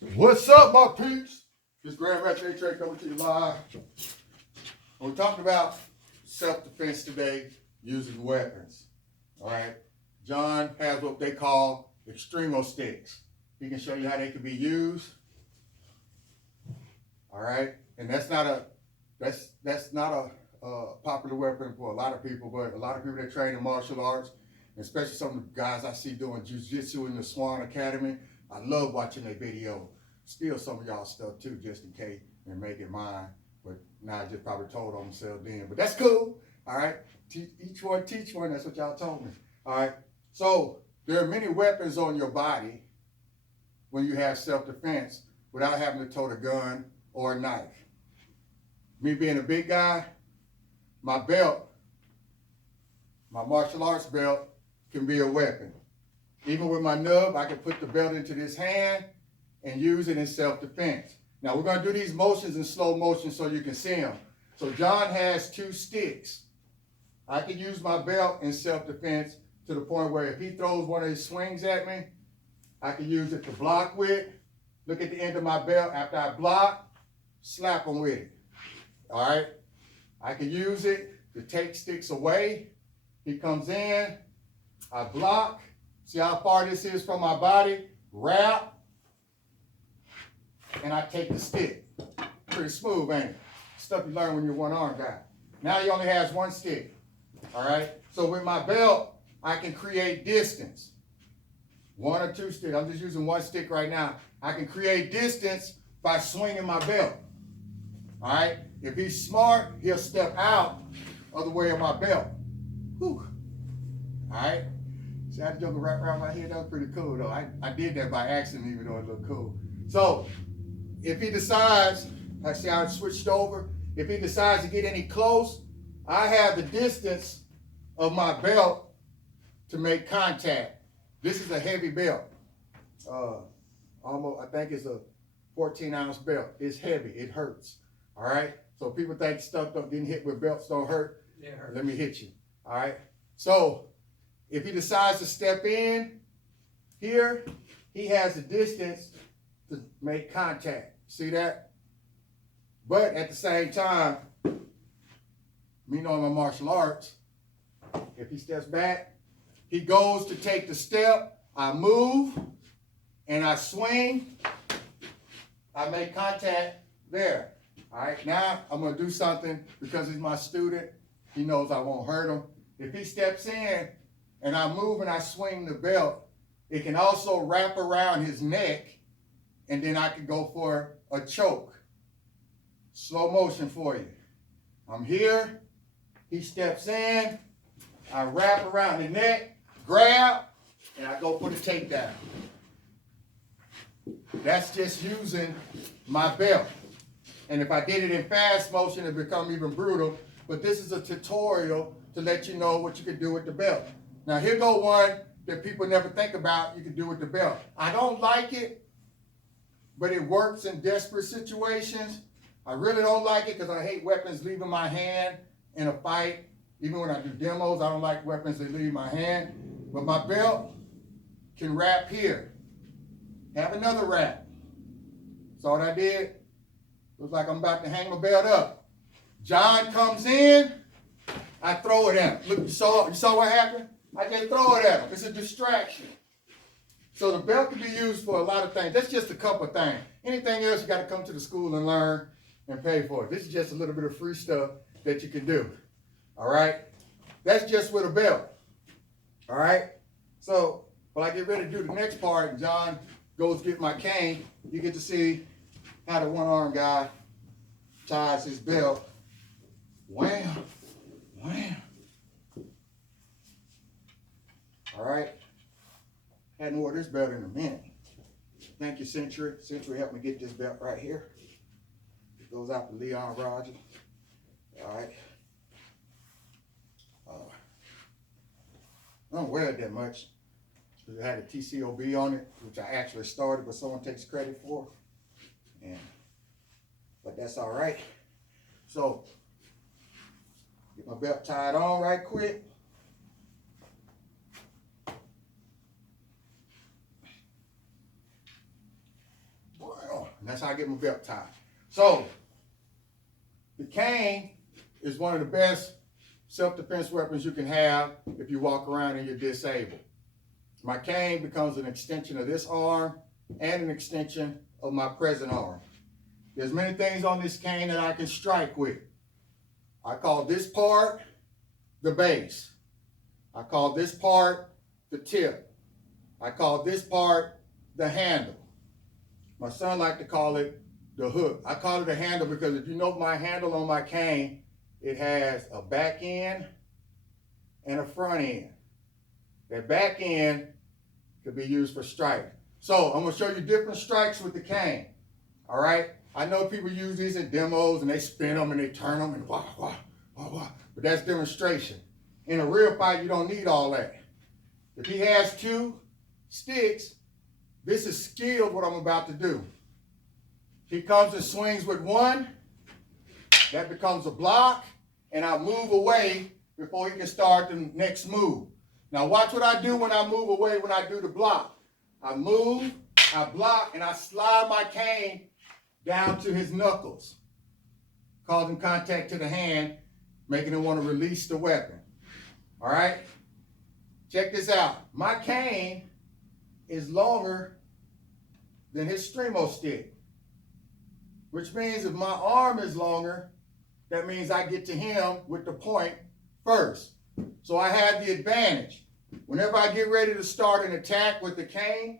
What's up, my peeps? This Grand Master Trey coming to you live. We're talking about self-defense today using weapons. All right. John has what they call extremo sticks. He can show you how they can be used. All right. And that's not a popular weapon for a lot of people, but a lot of people that train in martial arts, especially some of the guys I see doing jiu-jitsu in the Swan Academy, I love watching their video. Steal some of y'all stuff too, just in case, and make it mine. But now I just probably told on myself then. But that's cool. All right. Each one teach one. That's what y'all told me. All right. So there are many weapons on your body when you have self-defense without having to tote a gun or a knife. Me being a big guy, my belt, my martial arts belt, can be a weapon. Even with my nub, I can put the belt into this hand and use it in self-defense. Now we're going to do these motions in slow motion so you can see them. So John has 2 sticks. I can use my belt in self-defense to the point where if he throws one of his swings at me, I can use it to block with. Look at the end of my belt. After I block, slap him with it. All right? I can use it to take sticks away. He comes in, I block. See how far this is from my body? Wrap, and I take the stick. Pretty smooth, ain't it? Stuff you learn when you're one-armed guy. Now he only has 1 stick. All right? So with my belt, I can create distance. 1 or 2 sticks. I'm just using 1 stick right now. I can create distance by swinging my belt. All right? If he's smart, he'll step out of the way of my belt. Whew. All right? See, I had to joke right around my head. That was pretty cool, though. I did that by accident, even though it looked cool. So if he decides, I see how it switched over. If he decides to get any close, I have the distance of my belt to make contact. This is a heavy belt. I think it's a 14-ounce belt. It's heavy. It hurts. All right? So people think stuff didn't hit with belts don't hurt. It hurts. Let me hit you. All right? So if he decides to step in here, he has the distance to make contact. See that? But at the same time, me knowing my martial arts, if he steps back, he goes to take the step, I move, and I swing, I make contact there. All right, now I'm going to do something because he's my student. He knows I won't hurt him. If he steps in and I move and I swing the belt, it can also wrap around his neck, and then I can go for a choke. Slow motion for you. I'm here. He steps in. I wrap around the neck, grab, and I go for the takedown. That's just using my belt. And if I did it in fast motion, it'd become even brutal. But this is a tutorial to let you know what you can do with the belt. Now here go one that people never think about you can do with the belt. I don't like it, but it works in desperate situations. I really don't like it because I hate weapons leaving my hand in a fight. Even when I do demos, I don't like weapons that leave my hand. But my belt can wrap here. Have another wrap. So what I did, looks like I'm about to hang my belt up. John comes in, I throw it at him. Look, you saw what happened? I just throw it at him. It's a distraction. So the belt can be used for a lot of things. That's just a couple of things. Anything else, you got to come to the school and learn and pay for it. This is just a little bit of free stuff that you can do. All right? That's just with a belt. All right? So when I get ready to do the next part, John goes get my cane, you get to see how the one-armed guy ties his belt. Wham, wham. All right? Hadn't worn this belt in a minute. Thank you, Century. Century helped me get this belt right here. It goes out to Leon Rogers. All right. I don't wear it that much because it had a TCOB on it, which I actually started, but someone takes credit for. But that's all right. So, get my belt tied on right quick. Boy, And that's how I get my belt tied. So, the cane is one of the best self-defense weapons you can have if you walk around and you're disabled. My cane becomes an extension of this arm and an extension of my present arm. There's many things on this cane that I can strike with. I call this part the base. I call this part the tip. I call this part the handle. My son liked to call it the hook. I call it a handle because if you know my handle on my cane, it has a back end and a front end. That back end could be used for striking. So I'm going to show you different strikes with the cane. All right? I know people use these in demos and they spin them and they turn them and wah, wah, wah, wah. But that's demonstration. In a real fight, you don't need all that. If he has 2 sticks, this is skilled what I'm about to do. He comes and swings with 1. That becomes a block, and I move away before he can start the next move. Now watch what I do when I move away when I do the block. I move, I block, and I slide my cane down to his knuckles, causing contact to the hand, making him want to release the weapon. All right? Check this out. My cane is longer than his Stremo stick, which means if my arm is longer, that means I get to him with the point first. So I have the advantage. Whenever I get ready to start an attack with the cane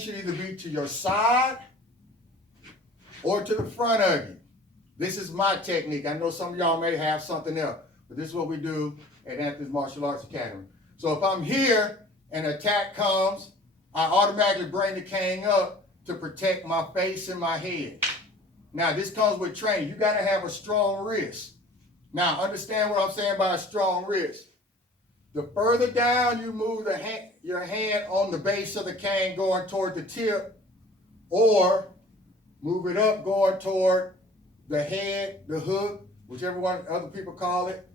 should either be to your side or to the front of you. This is my technique. I know some of y'all may have something else, but this is what we do at Anthony's Martial Arts Academy. So if I'm here and an attack comes, I automatically bring the cane up to protect my face and my head. Now, this comes with training. You got to have a strong wrist. Now, understand what I'm saying by a strong wrist. The further down you move your hand on the base of the cane going toward the tip, or move it up going toward the head, the hook, whichever one other people call it,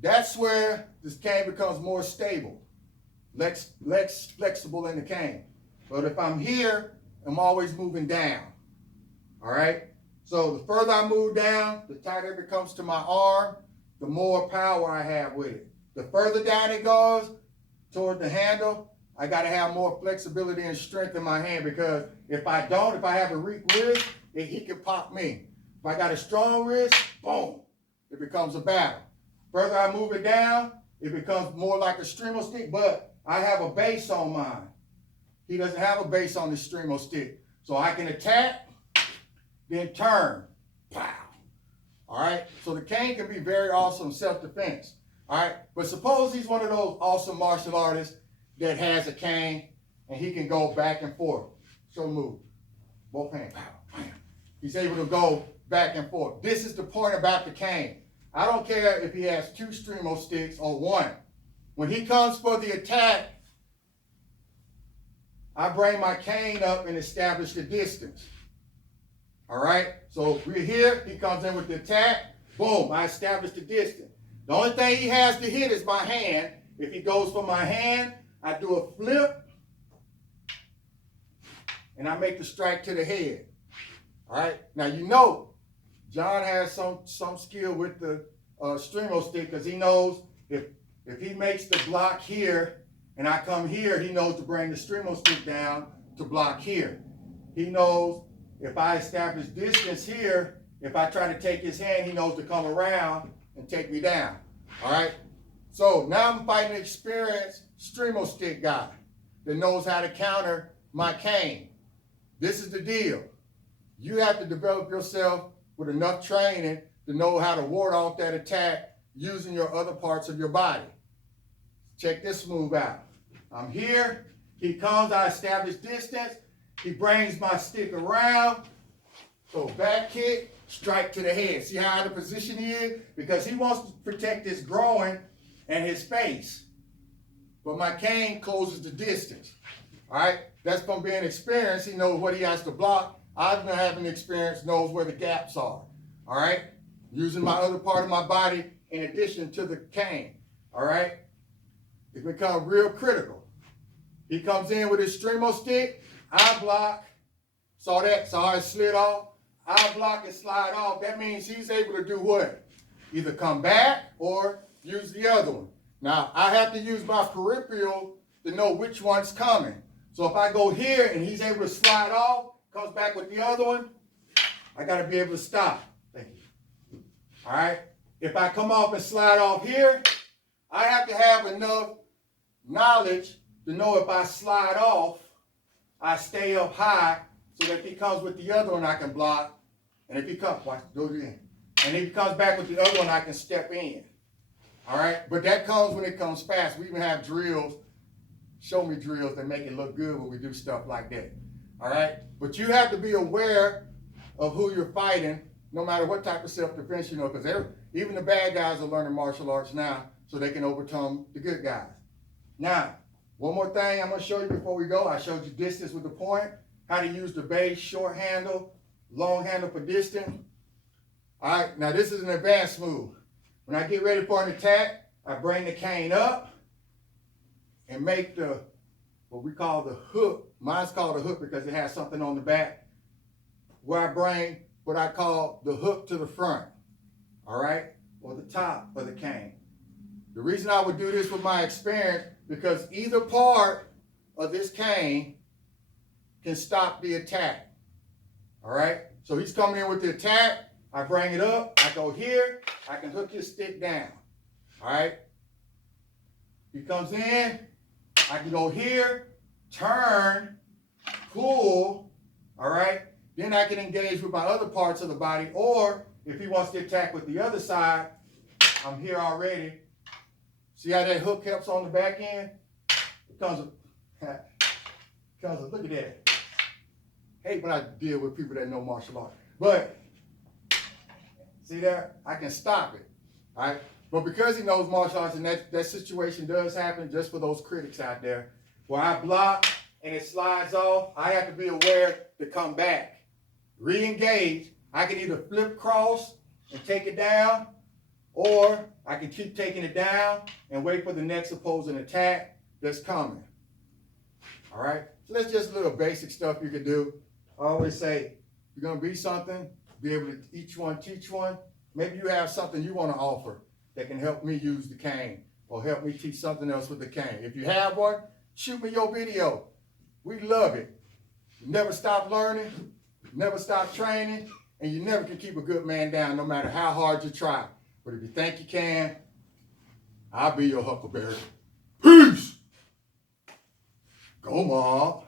that's where this cane becomes more stable, less flexible in the cane. But if I'm here, I'm always moving down. All right? So the further I move down, the tighter it becomes to my arm, the more power I have with it. The further down it goes toward the handle, I got to have more flexibility and strength in my hand, because if I have a weak wrist, he can pop me. If I got a strong wrist, boom, it becomes a battle. Further I move it down, it becomes more like a Stremo stick, but I have a base on mine. He doesn't have a base on the Stremo stick. So I can attack, then turn, pow. All right, so the cane can be very awesome self-defense. All right, but suppose he's one of those awesome martial artists that has a cane and he can go back and forth. So move, both hands, pow, pow. He's able to go back and forth. This is the point about the cane. I don't care if he has 2 Stremo sticks or 1. When he comes for the attack, I bring my cane up and establish the distance. All right, so we're here, he comes in with the attack, boom, I establish the distance. The only thing he has to hit is my hand. If he goes for my hand, I do a flip, and I make the strike to the head. All right, now you know, John has some skill with the Stremo stick, because he knows if he makes the block here, and I come here, he knows to bring the Stremo stick down to block here. He knows if I establish distance here, if I try to take his hand, he knows to come around and take me down. All right? So now I'm fighting an experienced Stremo stick guy that knows how to counter my cane. This is the deal. You have to develop yourself with enough training to know how to ward off that attack using your other parts of your body. Check this move out. I'm here. He comes, I establish distance. He brings my stick around. So back kick, strike to the head. See how out of position he is? Because he wants to protect his groin and his face. But my cane closes the distance. All right? That's from being experienced. He knows what he has to block. I've been having experience, knows where the gaps are. All right? Using my other part of my body in addition to the cane. All right? It becomes real critical. He comes in with his Stremo stick. I block. Saw that? Saw how it slid off? I block and slide off. That means he's able to do what? Either come back or use the other one. Now, I have to use my peripheral to know which one's coming. So if I go here and he's able to slide off, comes back with the other one, I got to be able to stop. Thank you. All right? If I come off and slide off here, I have to have enough knowledge to know if I slide off, I stay up high, so that if he comes with the other one, I can block. And if he comes, watch, go in. And if he comes back with the other one, I can step in. All right? But that comes when it comes fast. We even have drills, show me drills that make it look good when we do stuff like that. All right? But you have to be aware of who you're fighting, no matter what type of self-defense you know, because even the bad guys are learning martial arts now so they can overcome the good guys. Now, one more thing I'm going to show you before we go. I showed you distance with the point, how to use the base, short handle, long handle for distance. All right, now this is an advanced move. When I get ready for an attack, I bring the cane up and make what we call the hook. Mine's called a hook because it has something on the back, where I bring what I call the hook to the front, all right, or the top of the cane. The reason I would do this with my experience, because either part of this cane can stop the attack, all right? So he's coming in with the attack, I bring it up, I go here, I can hook his stick down, all right? He comes in, I can go here, turn, pull, all right? Then I can engage with my other parts of the body, or if he wants to attack with the other side, I'm here already. See how that hook helps on the back end? It comes look at that. Hate when I deal with people that know martial arts. But, see that? I can stop it, all right? But because he knows martial arts, and that situation does happen, just for those critics out there, where I block and it slides off, I have to be aware to come back. Re-engage. I can either flip cross and take it down, or I can keep taking it down and wait for the next opposing attack that's coming. All right? So that's just a little basic stuff you can do. I always say, you're going to be something, be able to each one teach one. Maybe you have something you want to offer that can help me use the cane or help me teach something else with the cane. If you have one, shoot me your video. We love it. You never stop learning, never stop training, and you never can keep a good man down no matter how hard you try. But if you think you can, I'll be your huckleberry. Peace! Go, Mob.